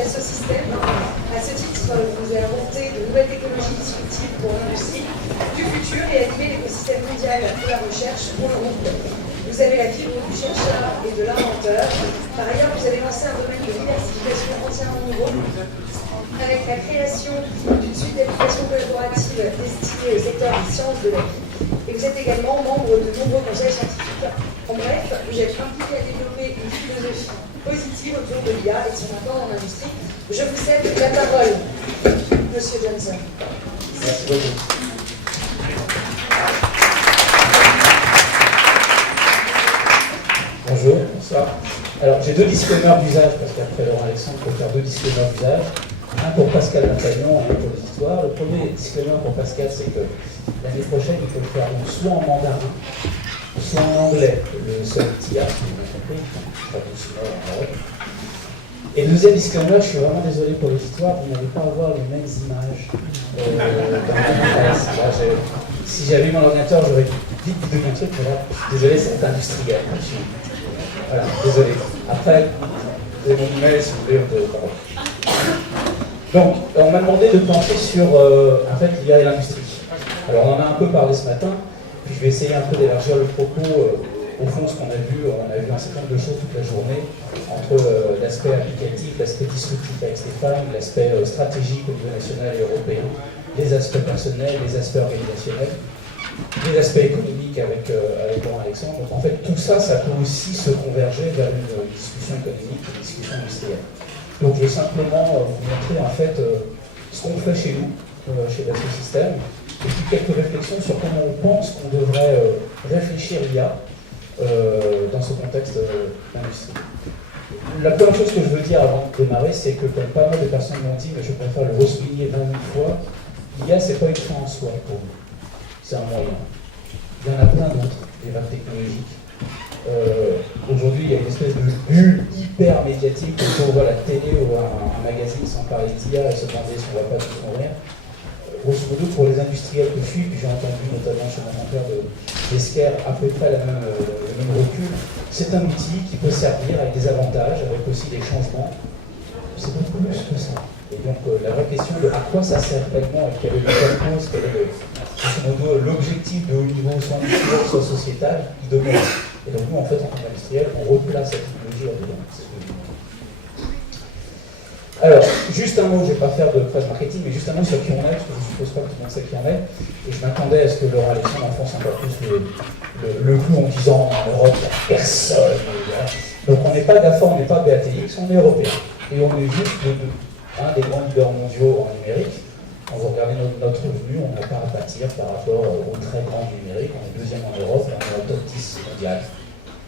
Dassault Systèmes. À ce titre, vous avez inventé de nouvelles technologies disruptives pour l'industrie du futur et animé l'écosystème mondial de la recherche pour le groupe. Vous avez la fibre du chercheur et de l'inventeur. Par ailleurs, vous avez lancé un domaine de diversification entièrement nouveau avec la création d'une suite d'applications collaboratives destinées au secteur des sciences de la vie. Et vous êtes également membre de nombreux conseils scientifiques. En bref, vous êtes impliqué à développer une philosophie positive autour de l'IA et de son apport dans l'industrie. Je vous cède la parole, Monsieur Johnson. Merci beaucoup. Bonjour, bonsoir. Alors, j'ai deux disclaimers d'usage, parce qu'après Laurent Alexandre, il faut faire deux disclaimers d'usage. Un pour Pascal Napoléon, un pour l'histoire. Le premier disclaimer pour Pascal, c'est que l'année prochaine, il faut le faire donc soit en mandarin, soit en anglais, le seul TIA, si vous m'avez compris, pas tout sinon en Europe. Et le deuxième disclaimer, je suis vraiment désolé pour l'histoire, vous n'allez pas avoir les mêmes images dans la même classe. Si j'avais eu mon ordinateur, j'aurais vite dit un truc, mais là, désolé, c'est industriel. Voilà, désolé. Après, vous avez mon email si vous voulez, on peut parler. Donc, on m'a demandé de pencher sur en fait, l'IA et l'industrie. Alors, on en a un peu parlé ce matin, puis je vais essayer un peu d'élargir le propos. Au fond, ce qu'on a vu un certain nombre de choses toute la journée, entre l'aspect applicatif, l'aspect disruptif avec Stéphane, l'aspect stratégique au niveau national et européen, les aspects personnels, les aspects organisationnels, les aspects économiques avec Laurent Alexandre. Donc, en fait, tout ça, ça peut aussi se converger vers une discussion économique, une discussion industrielle. Donc, je vais simplement vous montrer en fait ce qu'on fait chez nous, chez Dassault Systèmes, et puis quelques réflexions sur comment on pense qu'on devrait réfléchir l'IA dans ce contexte d'industrie. La première chose que je veux dire avant de démarrer, c'est que comme pas mal de personnes l'ont dit, mais je préfère le re-souligner 20 000 fois, l'IA, c'est pas une fin en soi pour nous. C'est un moyen. Il y en a plein d'autres, des vagues technologiques. Aujourd'hui, il y a une espèce de bulle hyper médiatique où on voit la télé ou un magazine sans parler d'IA et se demander si on ne va pas tous mourir. Grosso modo, pour les industriels que je suis, puis j'ai entendu notamment chez mon grand-père d'Esquerre à peu près le même recul, c'est un outil qui peut servir avec des avantages, avec aussi des changements. C'est beaucoup plus que ça. Et donc la vraie question de à quoi ça sert réellement et quelle est le purpose, quel est grosso modo l'objectif de haut niveau, soit industriel, soit sociétal, il demeure. Et donc nous, en fait, en tant qu'industriel, on replace cette technologie là-dedans. Alors, juste un mot, je ne vais pas faire de presse marketing, mais juste un mot sur qui on est, parce que je ne suppose pas que tout le monde sait qui on est. Et je m'attendais à ce que Laurent Alexandre enfonce encore plus le clou en disant en Europe, il n'y a personne. Donc on n'est pas GAFA, on n'est pas BATX, on est européen. Et on est juste un des grands leaders mondiaux en numérique. Quand vous regardez notre revenu, on n'a pas à pâtir par rapport au très grand numérique. On est deuxième en Europe et on est au top 10 mondial.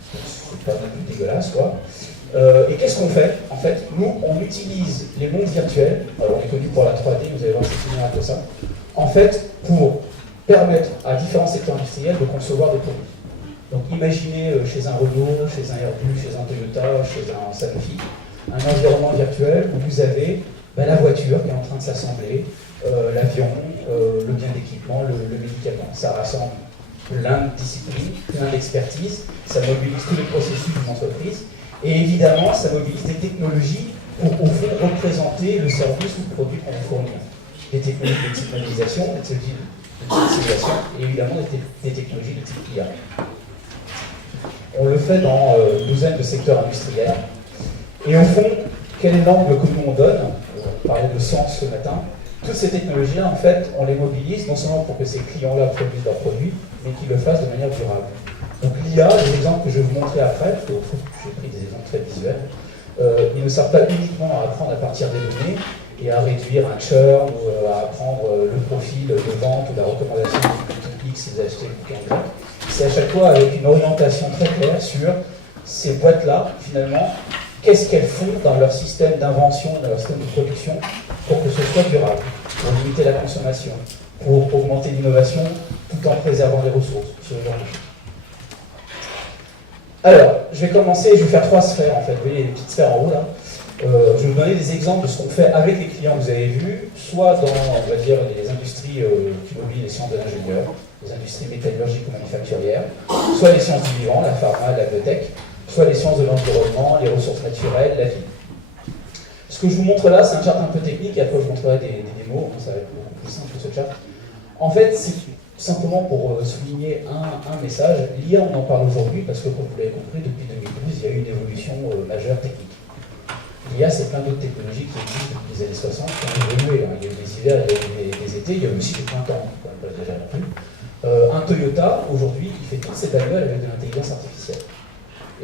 C'est pas non plus dégueulasse, quoi. Et qu'est-ce qu'on fait? En fait, nous, on utilise les mondes virtuels, alors on est connu pour la 3D, vous allez voir, c'est similaire à ça, en fait, pour permettre à différents secteurs industriels de concevoir des produits. Donc imaginez chez un Renault, chez un Airbus, chez un Toyota, chez un Sanofi, un environnement virtuel où vous avez la voiture qui est en train de s'assembler, l'avion, le bien d'équipement, le médicament. Ça rassemble plein de disciplines, plein d'expertise, ça mobilise tous les processus d'une entreprise. Et évidemment, ça mobilise des technologies pour, au fond, représenter le service ou le produit qu'on fournit. Des technologies de type modélisation, des technologies de type simulation, et évidemment des technologies de type IA. On le fait dans une douzaine de secteurs industriels. Et au fond, quel est l'angle que nous on donne? On parlait de sens ce matin. Toutes ces technologies-là, en fait, on les mobilise non seulement pour que ces clients-là produisent leurs produits, mais qu'ils le fassent de manière durable. Donc l'IA, les exemples que je vais vous montrer après, parce que j'ai pris des exemples très visuels, ils ne servent pas uniquement à apprendre à partir des données et à réduire un churn ou à apprendre le profil de vente ou la recommandation du bouton X si vous achetez le bouquin Y. C'est à chaque fois avec une orientation très claire sur ces boîtes-là, finalement, qu'est-ce qu'elles font dans leur système d'invention, dans leur système de production, pour que ce soit durable, pour limiter la consommation, pour augmenter l'innovation, tout en préservant les ressources, ce genre de choses. Alors, je vais commencer, je vais faire 3 sphères en fait, vous voyez les petites sphères en haut là. Je vais vous donner des exemples de ce qu'on fait avec les clients que vous avez vus, soit dans, on va dire, les industries qui mobilisent les sciences de l'ingénieur, les industries métallurgiques ou manufacturières, soit les sciences du vivant, la pharma, la biotech, soit les sciences de l'environnement, les ressources naturelles, la vie. Ce que je vous montre là, c'est un chart un peu technique, et après je vous montrerai des démos, ça va être beaucoup plus simple que ce chart. En fait, c'est simplement pour souligner un message. L'IA, on en parle aujourd'hui parce que, comme vous l'avez compris, depuis 2012, il y a eu une évolution majeure technique. L'IA, c'est plein d'autres technologies qui existent depuis les années 60, qui ont évolué. Il y a eu des hivers, il y a eu des étés, il y a eu aussi des printemps, on ne pas déjà non plus. Un Toyota, aujourd'hui, il fait toutes ses bagnoles avec de l'intelligence artificielle.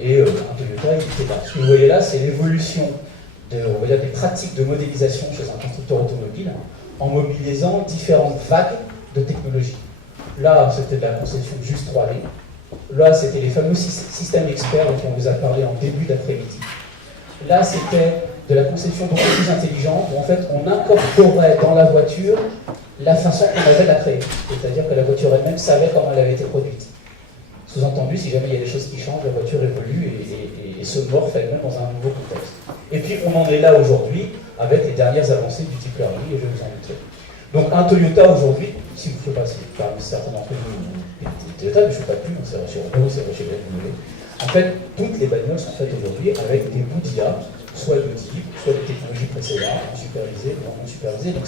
Et un Toyota, il fait pas. Ce que vous voyez là, c'est l'évolution on va dire, des pratiques de modélisation chez un constructeur automobile en mobilisant différentes vagues de technologies. Là, c'était de la conception de juste 3D. Là, c'était les fameux systèmes experts dont on vous a parlé en début d'après-midi. Là, c'était de la conception beaucoup plus intelligente, où en fait, on incorporait dans la voiture la façon qu'on avait de la créer. C'est-à-dire que la voiture elle-même savait comment elle avait été produite. Sous-entendu, si jamais il y a des choses qui changent, la voiture évolue et se morphe elle-même dans un nouveau contexte. Et puis, on en est là aujourd'hui avec les dernières avancées du deep learning, et je vais vous en montrer. Donc, un Toyota aujourd'hui, si vous ne faites pas, parmi certains d'entre vous, Toyota, mais je ne fais pas plus, c'est chez Renault, c'est chez BMW. En fait, toutes les bagnoles sont faites aujourd'hui avec des bouts d'IA, soit de type, soit des technologies précédentes, supervisées ou non supervisées. Donc,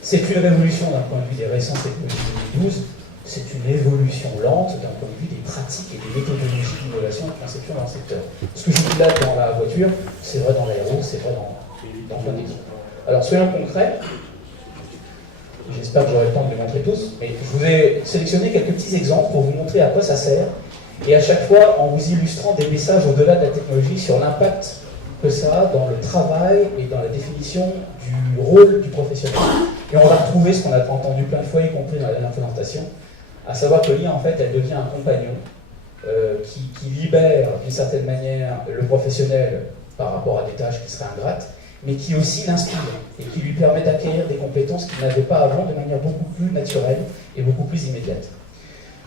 c'est une révolution d'un point de vue des récentes technologies 2012. C'est une évolution lente d'un point de vue des pratiques et des méthodologies d'innovation et de conception dans le secteur. Ce que je dis là dans la voiture, c'est vrai dans l'aéro, c'est vrai dans plein d'exemples. Alors soyons concrets, j'espère que j'aurai le temps de les montrer tous, mais je vous ai sélectionné quelques petits exemples pour vous montrer à quoi ça sert, et à chaque fois en vous illustrant des messages au-delà de la technologie sur l'impact que ça a dans le travail et dans la définition du rôle du professionnel. Et on va retrouver ce qu'on a entendu plein de fois, y compris dans la dernière présentation, à savoir que l'IA, en fait, elle devient un compagnon qui libère, d'une certaine manière, le professionnel par rapport à des tâches qui seraient ingrates, mais qui aussi l'inspire et qui lui permet d'acquérir des compétences qu'il n'avait pas avant de manière beaucoup plus naturelle et beaucoup plus immédiate.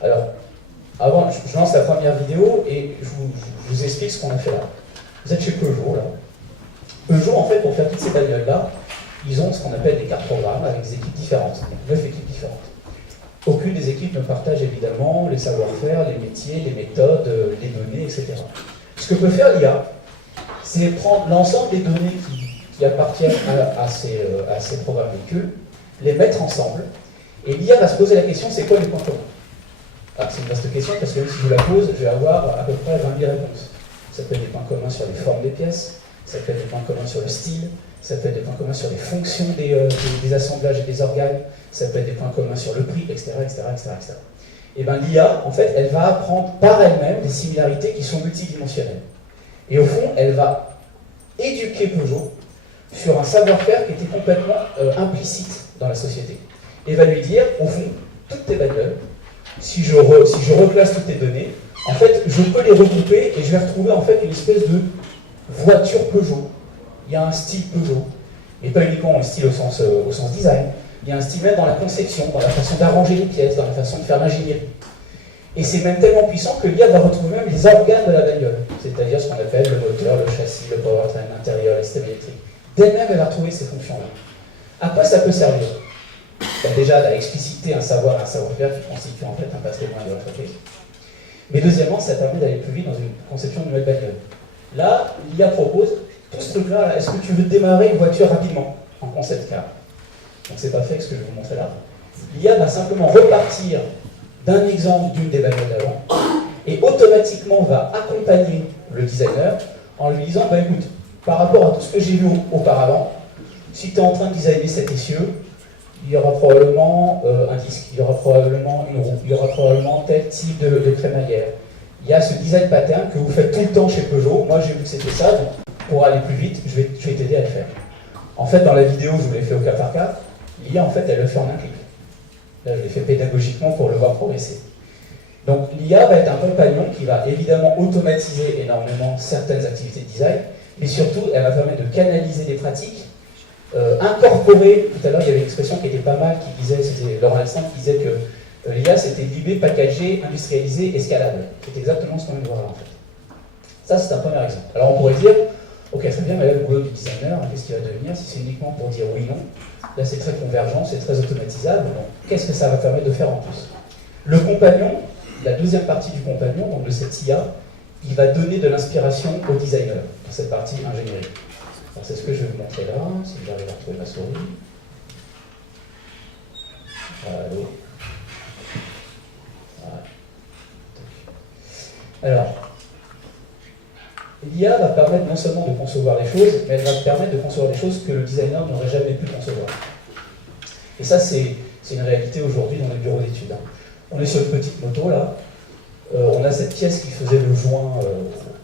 Alors, avant, je lance la première vidéo et je vous explique ce qu'on a fait là. Vous êtes chez Peugeot, là. Peugeot, en fait, pour faire toutes ces bagnoles-là, ils ont ce qu'on appelle des cartes programmes avec des équipes différentes, 9 équipes différentes. Aucune des équipes ne partage évidemment les savoir-faire, les métiers, les méthodes, les données, etc. Ce que peut faire l'IA, c'est prendre l'ensemble des données qui appartiennent à ces programmes véhicules, les mettre ensemble, et l'IA va se poser la question, c'est quoi les points communs? C'est une vaste question, parce que si je vous la pose, je vais avoir à peu près 20 000 réponses. Ça peut être des points communs sur les formes des pièces, ça peut être des points communs sur le style, ça peut être des points communs sur les fonctions des assemblages et des organes, ça peut être des points communs sur le prix, etc. Et bien l'IA, en fait, elle va apprendre par elle-même des similarités qui sont multidimensionnelles. Et au fond, elle va éduquer Peugeot sur un savoir-faire qui était complètement implicite dans la société. Et va lui dire, au fond, toutes tes bagnoles, si je reclasse toutes tes données, en fait, je peux les regrouper et je vais retrouver en fait une espèce de voiture Peugeot. Il y a un style Peugeot, et pas uniquement un style au sens design, il y a un style même dans la conception, dans la façon d'arranger les pièces, dans la façon de faire l'ingénierie. Et c'est même tellement puissant que l'IA va retrouver même les organes de la bagnole, c'est-à-dire ce qu'on appelle le moteur, le châssis, le powertrain, l'intérieur, les systèmes électriques. D'elle-même, elle va retrouver ces fonctions-là. À quoi ça peut servir? Déjà, à expliciter un savoir-faire qui constitue en fait un patrimoine de l'entreprise. Mais deuxièmement, ça permet d'aller plus vite dans une conception de nouvelle bagnole. Là, l'IA propose tout ce truc-là, est-ce que tu veux démarrer une voiture rapidement en concept car? Donc c'est pas fait ce que je vais vous montrer là. L'IA va simplement repartir d'un exemple d'une des bagnoles d'avant et automatiquement va accompagner le designer en lui disant, bah écoute, par rapport à tout ce que j'ai vu auparavant, si tu es en train de designer cet essieu, il y aura probablement un disque, il y aura probablement une roue, il y aura probablement tel type de crémaillère. Il y a ce design pattern que vous faites tout le temps chez Peugeot. Moi, j'ai vu que c'était ça, donc pour aller plus vite, je vais t'aider à le faire. En fait, dans la vidéo, je vous l'ai fait au cas par cas. L'IA, en fait, elle le fait en un clic. Là, je l'ai fait pédagogiquement pour le voir progresser. Donc, l'IA va être un compagnon qui va évidemment automatiser énormément certaines activités de design, mais surtout, elle va permettre de canaliser des pratiques, incorporer. Tout à l'heure, il y avait une expression qui était pas mal, qui disait, c'était Laurent Alexandre qui disait que l'IA, c'était libé, packagé, industrialisé et scalable. C'est exactement ce qu'on vient de voir là, en fait. Ça, c'est un premier exemple. Alors, on pourrait dire, ok, très bien, mais là, le boulot du designer, qu'est-ce qu'il va devenir si c'est uniquement pour dire oui, non? Là, c'est très convergent, c'est très automatisable. Donc, qu'est-ce que ça va permettre de faire en plus? Le compagnon, la deuxième partie du compagnon, donc de cette IA, il va donner de l'inspiration au designer, pour cette partie ingénierie. Alors c'est ce que je vais vous montrer là, si j'arrive à retrouver ma souris. Allô. Voilà. Alors, l'IA va permettre non seulement de concevoir les choses, mais elle va permettre de concevoir des choses que le designer n'aurait jamais pu concevoir. Et ça, c'est une réalité aujourd'hui dans les bureaux d'études. On est sur une petite moto là, on a cette pièce qui faisait le joint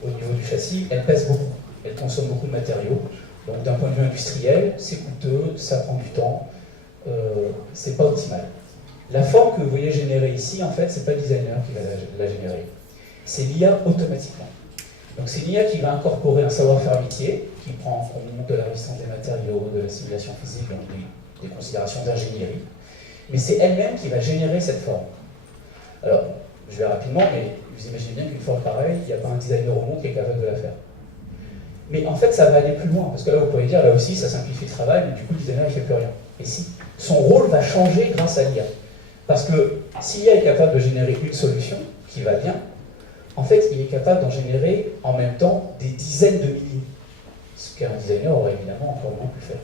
au niveau du châssis, elle pèse beaucoup, elle consomme beaucoup de matériaux. Donc d'un point de vue industriel, c'est coûteux, ça prend du temps, c'est pas optimal. La forme que vous voyez générer ici, en fait, c'est pas le designer qui va la générer. C'est l'IA automatiquement. Donc c'est l'IA qui va incorporer un savoir-faire métier, qui prend en compte de la résistance des matériaux, de la simulation physique, donc des considérations d'ingénierie. Mais c'est elle-même qui va générer cette forme. Alors, je vais rapidement, mais vous imaginez bien qu'une forme pareille, il n'y a pas un designer au monde qui est capable de la faire. Mais en fait, ça va aller plus loin, parce que là, vous pourriez dire, là aussi, ça simplifie le travail, mais du coup, le designer, il ne fait plus rien. Et si, son rôle va changer grâce à l'IA. Parce que si l'IA est capable de générer une solution qui va bien, en fait, il est capable d'en générer en même temps des dizaines de milliers. Ce qu'un designer aurait évidemment encore moins pu faire.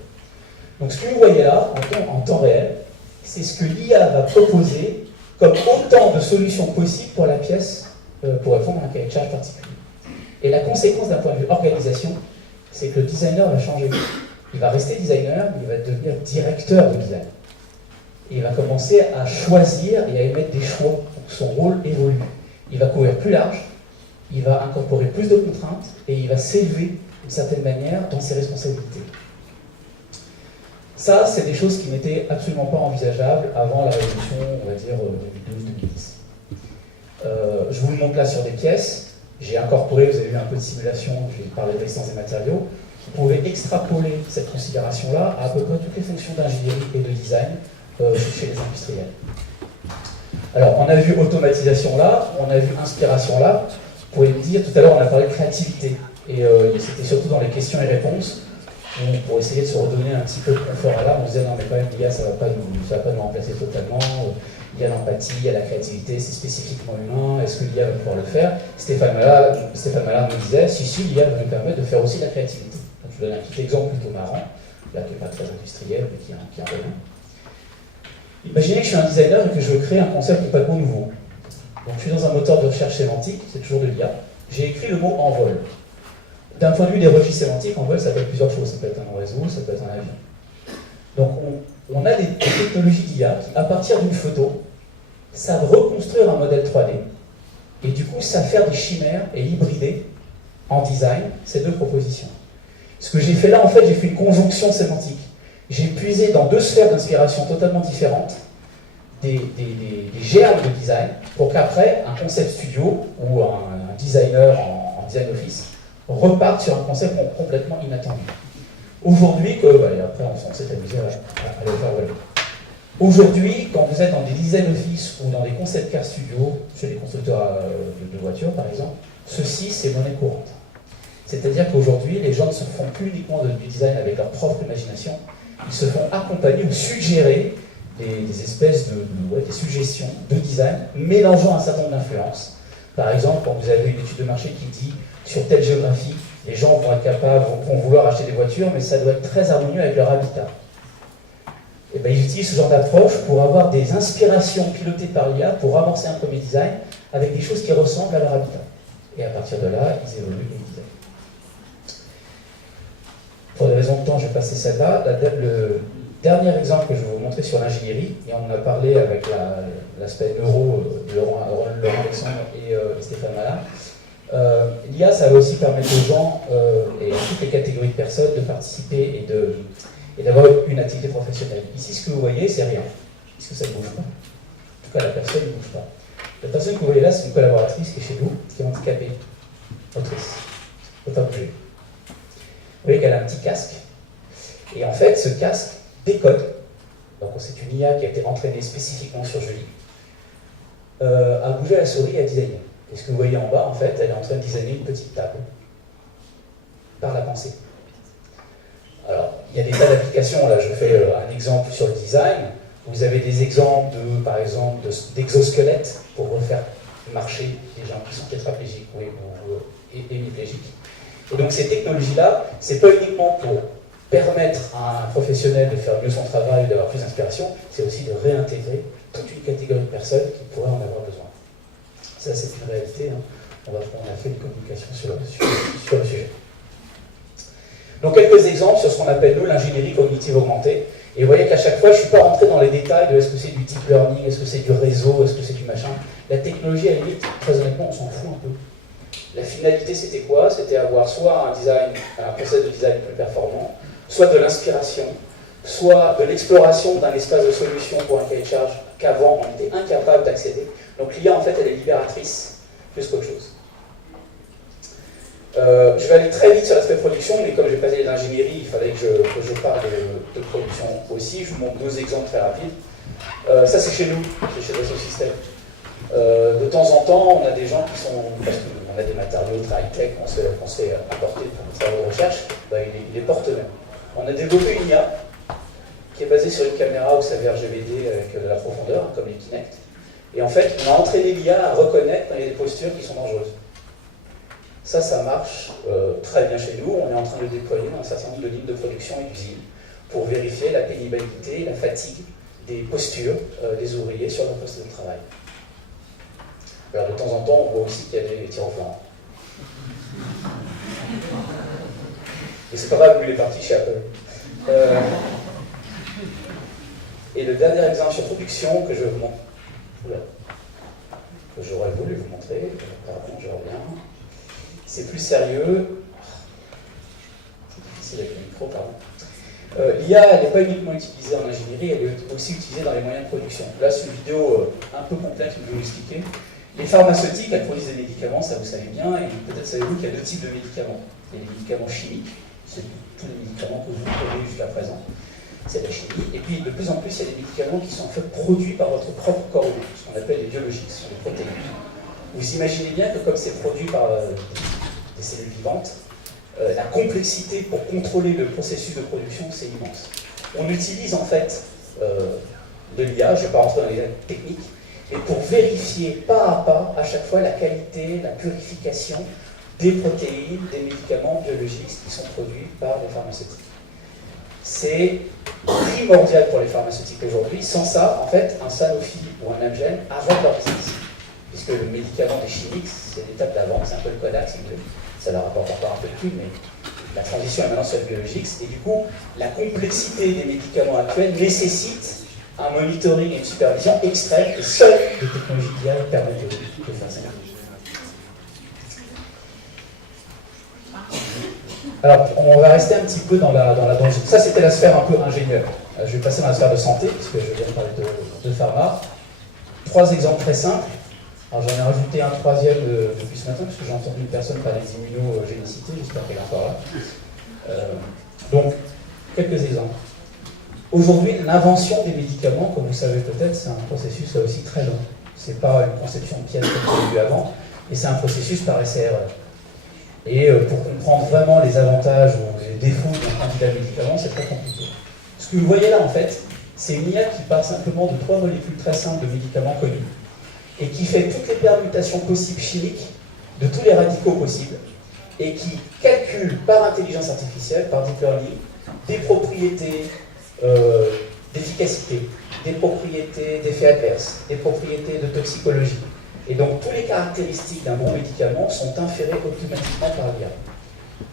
Donc ce que vous voyez là, en temps réel, c'est ce que l'IA va proposer comme autant de solutions possibles pour la pièce, pour répondre à un cahier de charge particulier. Et la conséquence d'un point de vue organisation, c'est que le designer va changer. Il va rester designer, mais il va devenir directeur de design. Et il va commencer à choisir et à émettre des choix pour que son rôle évolue. Il va couvrir plus large, il va incorporer plus de contraintes et il va s'élever d'une certaine manière dans ses responsabilités. Ça, c'est des choses qui n'étaient absolument pas envisageables avant la révolution, on va dire, 2012-2010. Je vous le montre là sur des pièces. J'ai incorporé, vous avez vu un peu de simulation, j'ai parlé de résistance des matériaux. Vous pouvez extrapoler cette considération-là à peu près toutes les fonctions d'ingénierie et de design chez les industriels. Alors, on a vu automatisation là, on a vu inspiration là. Vous pouvez me dire, tout à l'heure, on a parlé de créativité. Et c'était surtout dans les questions et réponses, pour essayer de se redonner un petit peu de confort à l'âme. On se disait, non, mais quand même, l'IA, ça ne va pas nous remplacer totalement. Il y a l'empathie, il y a la créativité, c'est spécifiquement humain. Est-ce que l'IA va pouvoir le faire? Stéphane Malard me disait, si, l'IA va nous permettre de faire aussi de la créativité. Donc, je vous donne un petit exemple plutôt marrant, là, qui n'est pas très industriel, mais qui en revient. Imaginez que je suis un designer et que je veux créer un concept complètement nouveau. Donc je suis dans un moteur de recherche sémantique, c'est toujours de l'IA. J'ai écrit le mot envol. D'un point de vue des registres sémantiques, envol, ça peut être plusieurs choses. Ça peut être un oiseau, ça peut être un avion. Donc on a des technologies d'IA qui, à partir d'une photo, savent reconstruire un modèle 3D et du coup savent faire des chimères et hybrider en design ces deux propositions. Ce que j'ai fait là, en fait, j'ai fait une conjonction sémantique. J'ai puisé dans deux sphères d'inspiration totalement différentes des germes de design pour qu'après, un concept studio ou un designer en design office reparte sur un concept complètement inattendu. Aujourd'hui, et après on s'est amusé à le faire voler. Aujourd'hui, quand vous êtes dans des design office ou dans des concept car studios, chez les constructeurs de voitures par exemple, ceci c'est monnaie courante. C'est-à-dire qu'aujourd'hui, les gens ne se font plus uniquement du design avec leur propre imagination, ils se font accompagner ou suggérer des espèces des suggestions de design mélangeant un certain nombre d'influences. Par exemple, quand vous avez une étude de marché qui dit sur telle géographie, les gens vont être capables, vont vouloir acheter des voitures, mais ça doit être très harmonieux avec leur habitat. Et bien, ils utilisent ce genre d'approche pour avoir des inspirations pilotées par l'IA pour amorcer un premier design avec des choses qui ressemblent à leur habitat. Et à partir de là, ils évoluent le design. Pour des raisons de temps, je vais passer celle-là. Le dernier exemple que je vais vous montrer sur l'ingénierie, et on en a parlé avec l'aspect neuro de Laurent Alexandre et Stéphane Malard. L'IA, ça va aussi permettre aux gens et à toutes les catégories de personnes de participer et d'avoir une activité professionnelle. Ici, ce que vous voyez, c'est rien. Parce que ça ne bouge pas. En tout cas, la personne ne bouge pas. La personne que vous voyez là, c'est une collaboratrice qui est chez nous, qui est handicapée. Autrice. Faut pas bouger. Vous voyez qu'elle a un petit casque. Et en fait, ce casque décode. Donc, c'est une IA qui a été entraînée spécifiquement sur Julie. À bouger la souris et à designer. Et ce que vous voyez en bas, en fait, elle est en train de designer une petite table. Par la pensée. Alors, il y a des tas d'applications. Là, je fais un exemple sur le design. Vous avez des exemples, par exemple, d'exosquelettes pour refaire marcher des gens qui sont tétraplégiques ou hémiplégiques. Et donc ces technologies-là, c'est pas uniquement pour permettre à un professionnel de faire mieux son travail, d'avoir plus d'inspiration, c'est aussi de réintégrer toute une catégorie de personnes qui pourraient en avoir besoin. Ça, c'est une réalité. Hein. On a fait une communication sur le sujet. Donc quelques exemples sur ce qu'on appelle, nous, l'ingénierie cognitive augmentée. Et vous voyez qu'à chaque fois, je ne suis pas rentré dans les détails de est-ce que c'est du deep learning, est-ce que c'est du réseau, est-ce que c'est du machin. La technologie, à la limite, très honnêtement, on s'en fout un peu. La finalité, c'était quoi? C'était avoir soit un process de design plus performant, soit de l'inspiration, soit de l'exploration d'un espace de solution pour un cahier de charge qu'avant, on était incapable d'accéder. Donc l'IA, en fait, elle est libératrice, plus qu'autre chose. Je vais aller très vite sur l'aspect production, mais comme j'ai pas parlé d'ingénierie, il fallait que je parle de production aussi. Je vous montre deux exemples très rapides. Ça, c'est chez nous, c'est chez Dassault Systèmes. De temps en temps, on a des gens qui sont, parce qu'on a des matériaux très high-tech qu'on se fait apporter pour nos travaux de recherche, ils les portent eux-mêmes. On a développé une IA qui est basée sur une caméra au saveur RGBD avec de la profondeur, comme les Kinect. Et en fait, on a entraîné l'IA à reconnaître quand il y a des postures qui sont dangereuses. Ça marche très bien chez nous. On est en train de déployer dans un certain nombre de lignes de production et d'usines pour vérifier la pénibilité et la fatigue des postures des ouvriers sur leur poste de travail. Alors de temps en temps, on voit aussi qu'il y a des tirs au flanc. Et c'est pas grave, lui il est parti chez Apple. Et le dernier exemple sur production que je vous montre, que j'aurais voulu vous montrer, pardon, je reviens. C'est plus sérieux. C'est difficile avec le micro, pardon. L'IA, elle n'est pas uniquement utilisée en ingénierie, elle est aussi utilisée dans les moyens de production. Là, c'est une vidéo un peu complexe, je vais vous expliquer. Les pharmaceutiques, elles produisent des médicaments, ça vous savez bien, et peut-être savez-vous qu'il y a deux types de médicaments. Il y a les médicaments chimiques, c'est tous les médicaments que vous connaissez jusqu'à présent, c'est la chimie. Et puis, de plus en plus, il y a des médicaments qui sont en fait produits par votre propre corps humain, ce qu'on appelle les biologiques, ce sont des protéines. Vous imaginez bien que comme c'est produit par des cellules vivantes, la complexité pour contrôler le processus de production, c'est immense. On utilise en fait de l'IA, je ne vais pas rentrer dans les techniques, mais pour vérifier pas à pas, à chaque fois, la qualité, la purification des protéines, des médicaments biologiques qui sont produits par les pharmaceutiques. C'est primordial pour les pharmaceutiques aujourd'hui. Sans ça, en fait, un Sanofi ou un Amgen arrête leur business. Puisque le médicament des chimiques, c'est l'étape d'avant, c'est un peu le Kodak, ça leur apporte encore un peu de cul, mais la transition est maintenant sur le biologique, et du coup, la complexité des médicaments actuels nécessite un monitoring et une supervision extrême, et seules les technologies d'IA permettent de faire ça. Alors, on va rester un petit peu dans la ça c'était la sphère un peu ingénieur. Je vais passer dans la sphère de santé, puisque je viens de parler de pharma. 3 exemples très simples. Alors j'en ai rajouté un troisième depuis ce matin, parce que j'ai entendu une personne parler d'immunogénicité, j'espère qu'elle est encore là. Donc, quelques exemples. Aujourd'hui, l'invention des médicaments, comme vous savez peut-être, c'est un processus là aussi très long. Ce n'est pas une conception de pièce comme on l'a vu avant, et c'est un processus par essai-erreur. Et pour comprendre vraiment les avantages ou les défauts d'un candidat médicament, c'est très compliqué. Ce que vous voyez là, en fait, c'est une IA qui part simplement de 3 molécules très simples de médicaments connus, et qui fait toutes les permutations possibles chimiques de tous les radicaux possibles, et qui calcule par intelligence artificielle, par deep learning, des propriétés d'efficacité, des propriétés d'effets adverses, des propriétés de toxicologie. Et donc, toutes les caractéristiques d'un bon médicament sont inférées automatiquement par l'IA.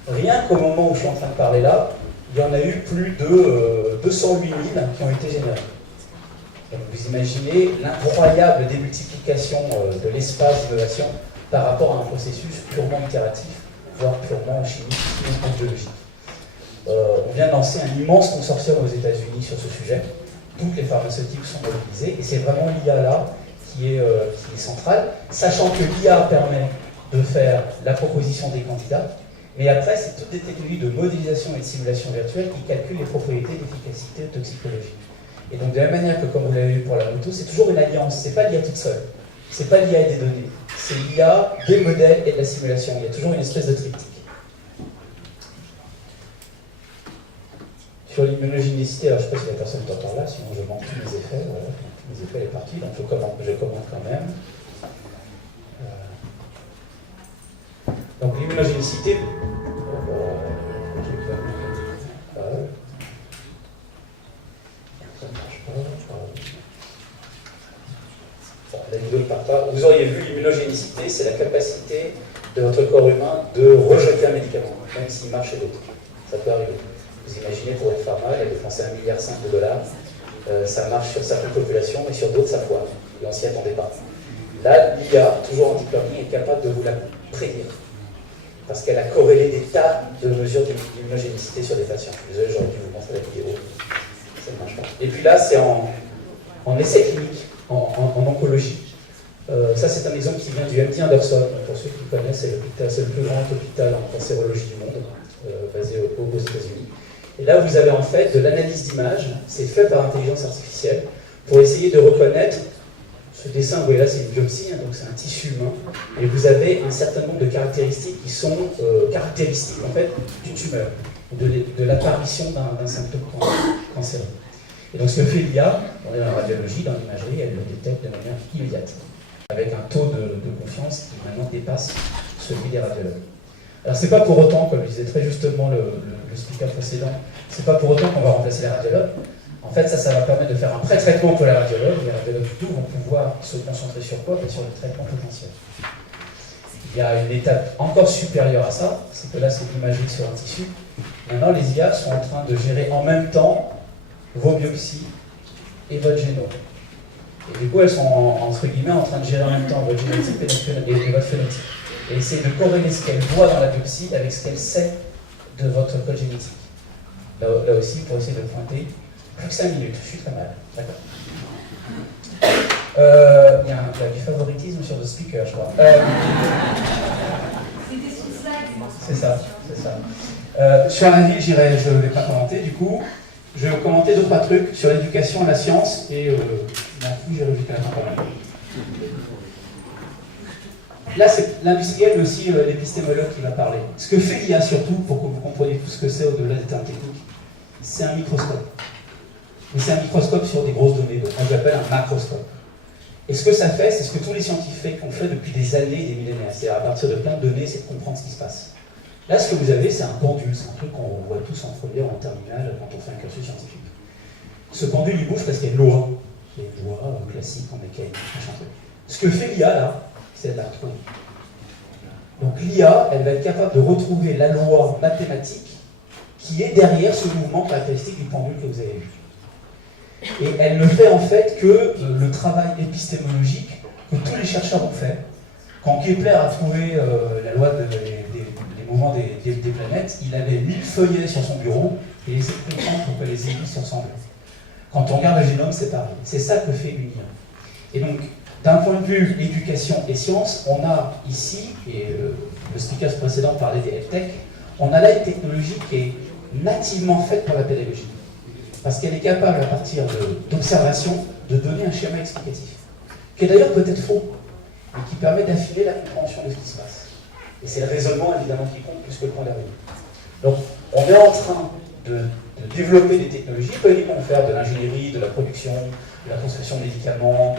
Rien qu'au moment où je suis en train de parler là, il y en a eu plus de 208 000 qui ont été générés. Donc, vous imaginez l'incroyable démultiplication de l'espace d'innovation par rapport à un processus purement itératif, voire purement chimique ou biologique. On vient de lancer un immense consortium aux États-Unis sur ce sujet. Toutes les pharmaceutiques sont mobilisées, et c'est vraiment l'IA là qui est centrale, sachant que l'IA permet de faire la proposition des candidats, mais après, c'est toutes des technologies de modélisation et de simulation virtuelle qui calculent les propriétés d'efficacité de toxicologie. Et donc, de la même manière que comme vous l'avez vu pour la moto, c'est toujours une alliance, c'est pas l'IA toute seule, c'est pas l'IA et des données, c'est l'IA, des modèles et de la simulation. Il y a toujours une espèce de triptyque. Sur l'immunogénicité, alors je ne sais pas si la personne est encore là, sinon je manque tous mes effets, voilà, tous mes effets elle est partie, donc je commente quand même. Donc l'immunogénicité, Bon, la vidéo ne part pas. Vous auriez vu l'immunogénicité, c'est la capacité de votre corps humain de rejeter un médicament, même s'il marche chez d'autres. Ça peut arriver. Vous imaginez pour une pharma, elle a dépensé 1,5 milliard de dollars. Ça marche sur certaines populations, mais sur d'autres, ça foire. Et on ne s'y attendait pas. Là, l'IA, toujours en deep learning, est capable de vous la prédire. Parce qu'elle a corrélé des tas de mesures d'immunogénicité sur des patients. Désolé, j'aurais dû vous montrer la vidéo. Ça ne marche pas. Et puis là, c'est en essai clinique, en oncologie. Ça, c'est un exemple qui vient du MD Anderson. Pour ceux qui connaissent, c'est le plus grand hôpital en cancérologie du monde, basé aux États-Unis. Et là, vous avez en fait de l'analyse d'images. C'est fait par intelligence artificielle pour essayer de reconnaître. Ce dessin, vous voyez là, c'est une biopsie, hein, donc c'est un tissu humain. Et vous avez un certain nombre de caractéristiques qui sont caractéristiques en fait d'une tumeur, de l'apparition d'un symptôme cancéreux. Et donc ce que fait l'IA, on est dans la radiologie, dans l'imagerie, elle le détecte de manière immédiate, avec un taux de confiance qui maintenant dépasse celui des radiologues. Alors c'est pas pour autant, comme disait très justement le speaker précédent, c'est pas pour autant qu'on va remplacer les radiologues. En fait, ça va permettre de faire un pré-traitement pour les radiologues. Les radiologues du tout vont pouvoir se concentrer sur quoi? Sur le traitement potentiel. Il y a une étape encore supérieure à ça, c'est que là c'est l'imagerie sur un tissu. Maintenant, les IA sont en train de gérer en même temps vos biopsies et votre génome. Et du coup, elles sont entre guillemets en train de gérer en même temps votre génétique et votre phénotype. Et essayer de corréler ce qu'elle voit dans la biopsie avec ce qu'elle sait de votre code génétique. Là aussi, pour essayer de pointer. Plus que 5 minutes, je suis très mal. D'accord. Il y a du favoritisme sur le speaker, je crois. C'est ça, c'est ça. Sur la vie, je ne vais pas commenter, du coup. Je vais commenter 2-3 trucs sur l'éducation, la science, et j'ai réussi quand même pas mal. Là, c'est l'industriel, mais aussi l'épistémologue qui va parler. Ce que fait l'IA surtout, pour que vous compreniez tout ce que c'est au-delà des termes techniques, c'est un microscope. Mais c'est un microscope sur des grosses données, donc j'appelle un macroscope. Et ce que ça fait, c'est ce que tous les scientifiques ont fait depuis des années, des millénaires. C'est-à-dire à partir de plein de données, c'est de comprendre ce qui se passe. Là, ce que vous avez, c'est un pendule, c'est un truc qu'on voit tous en première en terminale quand on fait un cursus scientifique. Ce pendule, il bouge parce qu'il y a une loi. Il y a une loi classique en mécanique, machin truc. Ce que fait l'IA, là, c'est de la retrouver. Donc l'IA, elle va être capable de retrouver la loi mathématique qui est derrière ce mouvement caractéristique du pendule que vous avez vu. Et elle ne fait en fait que le travail épistémologique que tous les chercheurs ont fait. Quand Kepler a trouvé la loi des mouvements des planètes, il avait 1000 feuillets sur son bureau et essayé de comprendre pourquoi les hélices se ressemblaient. Quand on regarde le génome, c'est pareil. C'est ça que fait une IA. Et donc, d'un point de vue éducation et sciences, on a ici, et le speaker précédent parlait des health-tech, on a là une technologie qui est nativement faite pour la pédagogie. Parce qu'elle est capable, à partir d'observation, de donner un schéma explicatif, qui est d'ailleurs peut-être faux, mais qui permet d'affiner la compréhension de ce qui se passe. Et c'est le raisonnement, évidemment, qui compte plus que le point d'avenir. Donc, on est en train de développer des technologies, pas uniquement faire de l'ingénierie, de la production, de la construction de médicaments,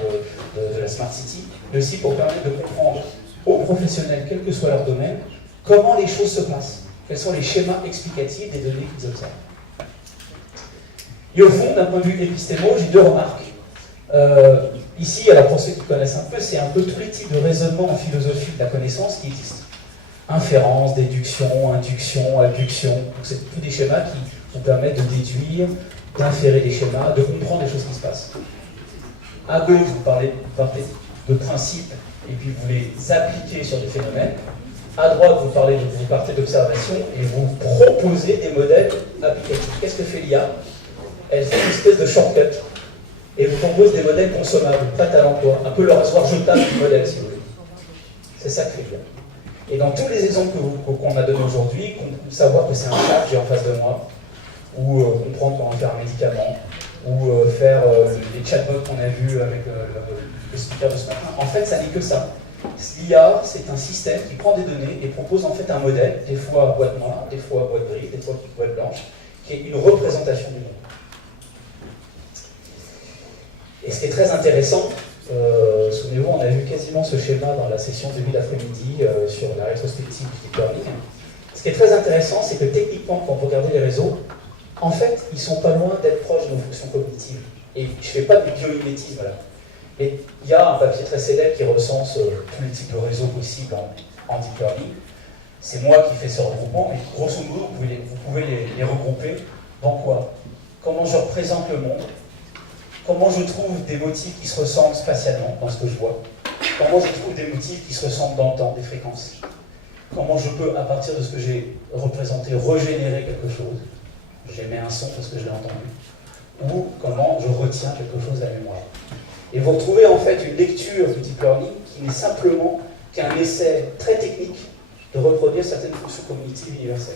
de la smart city, mais aussi pour permettre de comprendre aux professionnels, quel que soit leur domaine, comment les choses se passent, quels sont les schémas explicatifs des données qu'ils observent. Et au fond, d'un point de vue épistémo, j'ai 2 remarques. Ici, alors pour ceux qui connaissent un peu, c'est un peu tous les types de raisonnements en philosophie de la connaissance qui existent. Inférence, déduction, induction, abduction. C'est tous des schémas qui vous permettent de déduire, d'inférer des schémas, de comprendre les choses qui se passent. À gauche, vous partez de principes et puis vous les appliquez sur des phénomènes. À droite, vous partez d'observation et vous proposez des modèles applicatifs. Qu'est-ce que fait l'IA? Elle fait une espèce de shortcut et vous propose des modèles consommables, prêts à l'emploi, un peu le rasoir jetable du modèle, si vous voulez. C'est ça que fait l'IA. Et dans tous les exemples qu'on a donnés aujourd'hui, savoir que c'est un chat qui est en face de moi, ou comprendre comment faire un médicament, ou faire les chatbots qu'on a vus avec le speaker de ce matin, en fait, ça n'est que ça. L'IA, c'est un système qui prend des données et propose en fait un modèle, des fois boîte noire, des fois boîte grise, des fois boîte blanche, qui est une représentation du monde. Et ce qui est très intéressant, souvenez-vous, on a vu quasiment ce schéma dans la session de l'après-midi sur la rétrospective du deep learning. Ce qui est très intéressant, c'est que techniquement, quand vous regardez les réseaux, en fait, ils ne sont pas loin d'être proches de nos fonctions cognitives. Et je ne fais pas de biomimétisme là. Et il y a un papier très célèbre qui recense tous les types de réseaux possibles en deep learning. C'est moi qui fais ce regroupement, mais grosso modo, vous pouvez les regrouper dans quoi? Comment je représente le monde, comment je trouve des motifs qui se ressemblent spatialement dans ce que je vois, comment je trouve des motifs qui se ressemblent dans le temps, des fréquences, comment je peux, à partir de ce que j'ai représenté, régénérer quelque chose, j'émets un son parce que je l'ai entendu, ou comment je retiens quelque chose à la mémoire. Et vous retrouvez en fait une lecture du deep learning qui n'est simplement qu'un essai très technique de reproduire certaines fonctions cognitives universelles.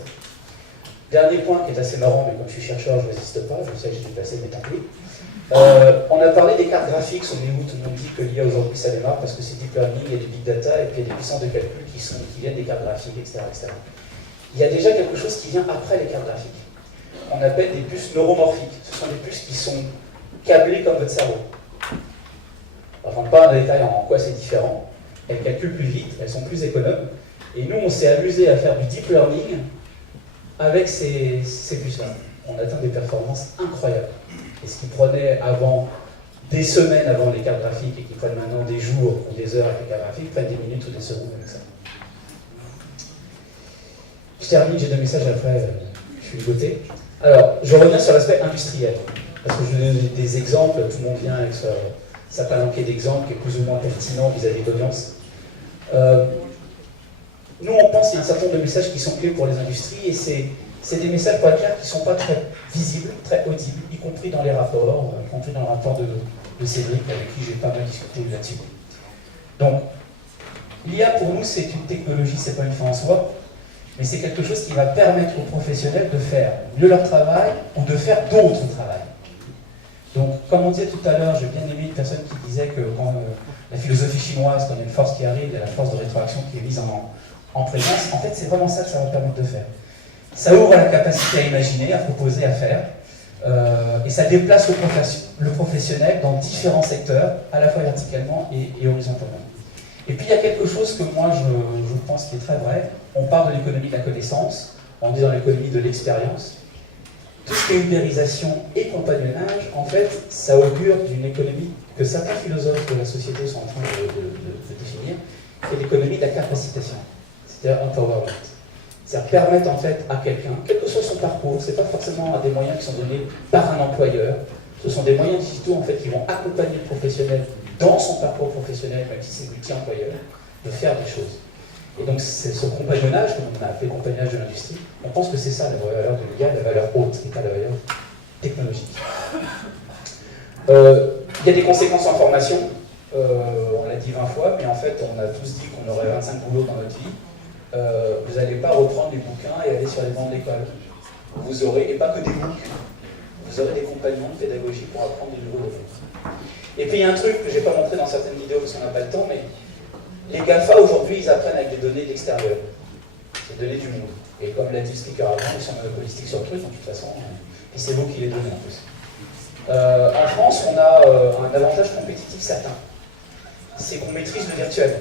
Dernier point qui est assez marrant, mais comme je suis chercheur, je ne résiste pas, je sais que j'ai déplacé mes templates. On a parlé des cartes graphiques sur les où tout le monde dit que l'IA aujourd'hui ça démarre parce que c'est deep learning, il y a du big data et puis il y a des puissances de calcul qui viennent des cartes graphiques, etc., etc. Il y a déjà quelque chose qui vient après les cartes graphiques. On appelle des puces neuromorphiques. Ce sont des puces qui sont câblées comme votre cerveau. On ne rentre pas dans les détails en quoi c'est différent. Elles calculent plus vite, elles sont plus économes. Et nous, on s'est amusé à faire du deep learning avec ces puces-là. On atteint des performances incroyables. Et ce qui prenait avant des semaines avant les cartes graphiques et qui prennent maintenant des jours ou des heures avec les cartes graphiques, prennent des minutes ou des secondes avec ça. Je termine, j'ai deux messages après, je suis ligoté. Alors, je reviens sur l'aspect industriel, parce que je vais donner des exemples, tout le monde vient avec sa palanquée d'exemples qui est plus ou moins pertinent vis-à-vis de l'audience. Nous, on pense qu'il y a un certain nombre de messages qui sont clés pour les industries, et c'est des messages, pour être clair, qui ne sont pas très visibles, très audibles, y compris dans les rapports, y compris dans le rapport de Cédric, avec qui j'ai pas mal discuté là-dessus. Donc, l'IA, pour nous, c'est une technologie, c'est pas une fin en soi, mais c'est quelque chose qui va permettre aux professionnels de faire mieux leur travail ou de faire d'autres travail. Donc, comme on disait tout à l'heure, j'ai bien aimé une personne qui disait que quand la philosophie chinoise, quand il y a une force qui arrive, il y a la force de rétroaction qui est mise en présence. En fait, c'est vraiment ça que ça va permettre de faire. Ça ouvre la capacité à imaginer, à proposer, à faire, et ça déplace le professionnel dans différents secteurs, à la fois verticalement et horizontalement. Et puis il y a quelque chose que moi je pense qui est très vrai. On parle de l'économie de la connaissance, on dit dans l'économie de l'expérience. Tout ce qui est ubérisation et compagnonnage, en fait, ça augure d'une économie que certains philosophes de la société sont en train de définir, qui est l'économie de la capacitation, c'est-à-dire empowerment. C'est-à-dire permettre en fait à quelqu'un, quel que soit son parcours, ce n'est pas forcément des moyens qui sont donnés par un employeur, ce sont des moyens digitaux en fait qui vont accompagner le professionnel dans son parcours professionnel, même si c'est multi-employeur, de faire des choses. Et donc c'est ce compagnonnage, comme on a appelé compagnonnage de l'industrie, on pense que c'est ça la valeur de l'IA, la valeur haute, et pas la valeur technologique. Il y a des conséquences en formation, on l'a dit 20 fois, mais en fait on a tous dit qu'on aurait 25 boulots dans notre vie. Vous n'allez pas reprendre des bouquins et aller sur les bancs de l'école. Vous aurez, et pas que des boucs, vous aurez des compagnons de pédagogie pour apprendre des nouveaux domaines. Et puis il y a un truc que je n'ai pas montré dans certaines vidéos parce qu'on n'a pas le temps, mais les GAFA aujourd'hui, ils apprennent avec des données de l'extérieur, des données du monde. Et comme l'a dit le speaker avant, ils sont monopolistiques sur le truc, donc de toute façon, et c'est vous qui les donnez en plus. En France, on a un avantage compétitif certain, c'est qu'on maîtrise le virtuel.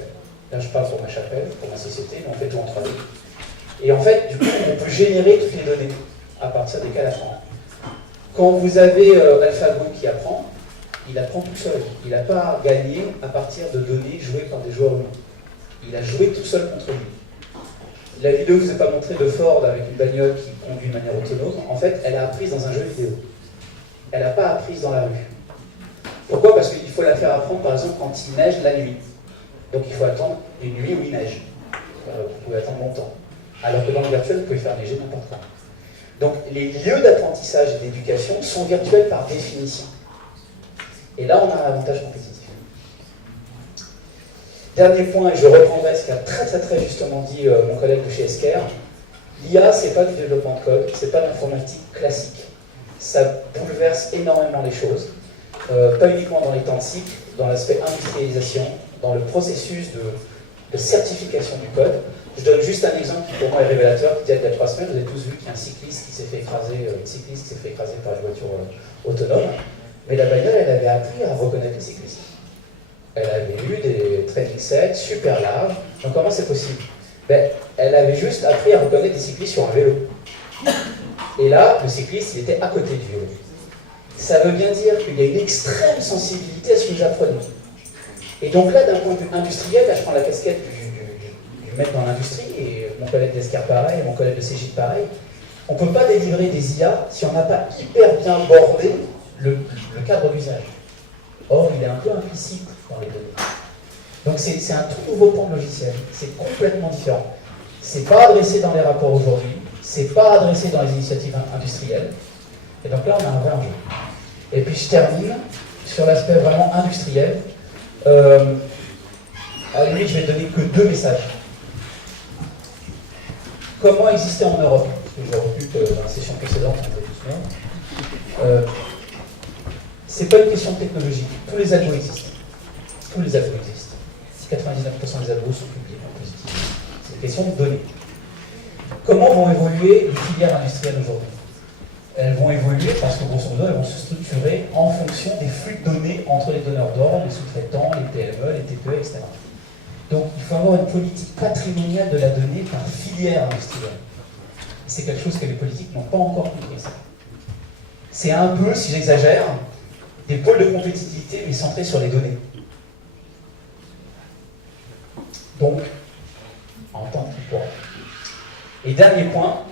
Là, je parle pour ma chapelle, pour ma société, mais on fait tout en 3D. Et en fait, du coup, on peut générer toutes les données à partir des cas d'apprendre. Quand vous avez AlphaGo qui apprend, il apprend tout seul. Il n'a pas gagné à partir de données jouées par des joueurs humains. Il a joué tout seul contre lui. La vidéo que je ne vous ai pas montrée de Ford avec une bagnole qui conduit de manière autonome, en fait, elle a appris dans un jeu vidéo. Elle n'a pas appris dans la rue. Pourquoi? Parce qu'il faut la faire apprendre, par exemple, quand il neige la nuit. Donc il faut attendre une nuit où il neige. Vous pouvez attendre longtemps. Alors que dans le virtuel, vous pouvez faire neiger n'importe quand. Donc les lieux d'apprentissage et d'éducation sont virtuels par définition. Et là, on a un avantage compétitif. Dernier point, et je reprendrai ce qu'a très justement dit mon collègue de chez Esker, l'IA, ce n'est pas du développement de code, ce n'est pas de l'informatique classique. Ça bouleverse énormément les choses, pas uniquement dans les temps de cycle, dans l'aspect industrialisation, dans le processus de certification du code. Je donne juste un exemple qui pour moi est révélateur, qui date d'il y a 3 semaines. Vous avez tous vu qu'il y a un cycliste qui s'est fait écraser, par une voiture autonome. Mais la bagnole, elle avait appris à reconnaître les cyclistes. Elle avait eu des training sets super larges. Donc comment c'est possible? Elle avait juste appris à reconnaître des cyclistes sur un vélo. Et là, le cycliste, il était à côté du vélo. Ça veut bien dire qu'il y a une extrême sensibilité à ce que nous apprenons. Et donc là, d'un point de vue industriel, là je prends la casquette du maître dans l'industrie, et mon collègue d'Escar pareil, mon collègue de Cégide pareil, on ne peut pas délivrer des IA si on n'a pas hyper bien bordé le cadre d'usage. Or, il est un peu implicite dans les données. Donc c'est un tout nouveau pan de logiciel, c'est complètement différent. C'est pas adressé dans les rapports aujourd'hui, c'est pas adressé dans les initiatives industrielles, et donc là on a un vrai enjeu. Et puis je termine sur l'aspect vraiment industriel. À la limite, je vais donner que 2 messages. Comment exister en Europe? Parce que j'ai revu que dans la session précédente, on avait c'est pas une question de technologie. Tous les algos existent. Tous les algos existent. 99% des algos sont publiés en positif. C'est une question de données. Comment vont évoluer les filières industrielles aujourd'hui? Elles vont évoluer parce que, grosso modo, elles vont se structurer en fonction des flux de données entre les donneurs d'ordre, les sous-traitants, les PME, les TPE, etc. Donc, il faut avoir une politique patrimoniale de la donnée par filière industrielle. C'est quelque chose que les politiques n'ont pas encore compris. C'est un peu, si j'exagère, des pôles de compétitivité, mais centrés sur les données. Donc, en tant qu'il pourra. Et dernier point,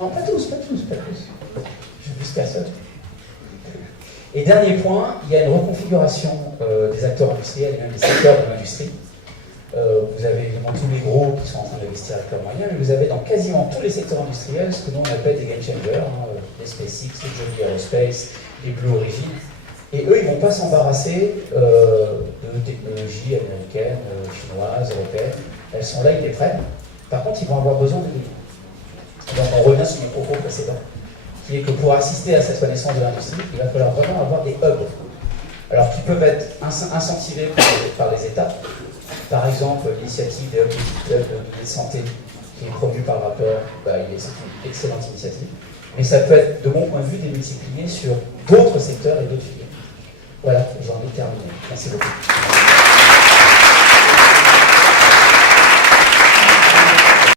non, pas tous. Je veux juste personne. Et dernier point, il y a une reconfiguration des acteurs industriels et même des secteurs de l'industrie. Vous avez évidemment tous les gros qui sont en train d'investir avec leurs moyens, mais vous avez dans quasiment tous les secteurs industriels ce que nous on appelle des game changers, les SpaceX, les Joby Aerospace, les Blue Origin. Et eux, ils ne vont pas s'embarrasser de technologies américaines, chinoises, européennes. Elles sont là, ils les prennent. Par contre, ils vont avoir besoin de données. Donc on revient sur mes propos précédents, qui est que pour assister à cette connaissance de l'industrie, il va falloir vraiment avoir des hubs. Alors qui peuvent être incentivés par les États. Par exemple, l'initiative des hubs de données de santé, qui est produit par le rapport, c'est une excellente initiative. Mais ça peut être, de mon point de vue, démultiplié sur d'autres secteurs et d'autres filières. Voilà, j'en ai terminé. Merci beaucoup.